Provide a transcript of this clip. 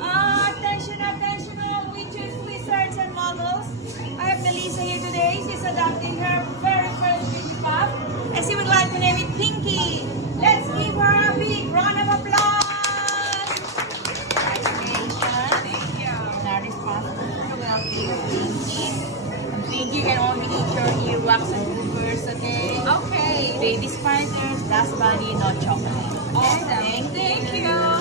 Attention, attention, all witches, wizards, and muggles. I have Melissa here today. She's adopting her very first witch pup, and she would like to name it Pinky. Let's give her a big round of applause. Congratulations. Thank you. That is possible to welcome Pinky. Pinky can only eat your earwax and hoovers a day. Okay. Baby spiders, dust bunny, no chocolate. Awesome. Thank you.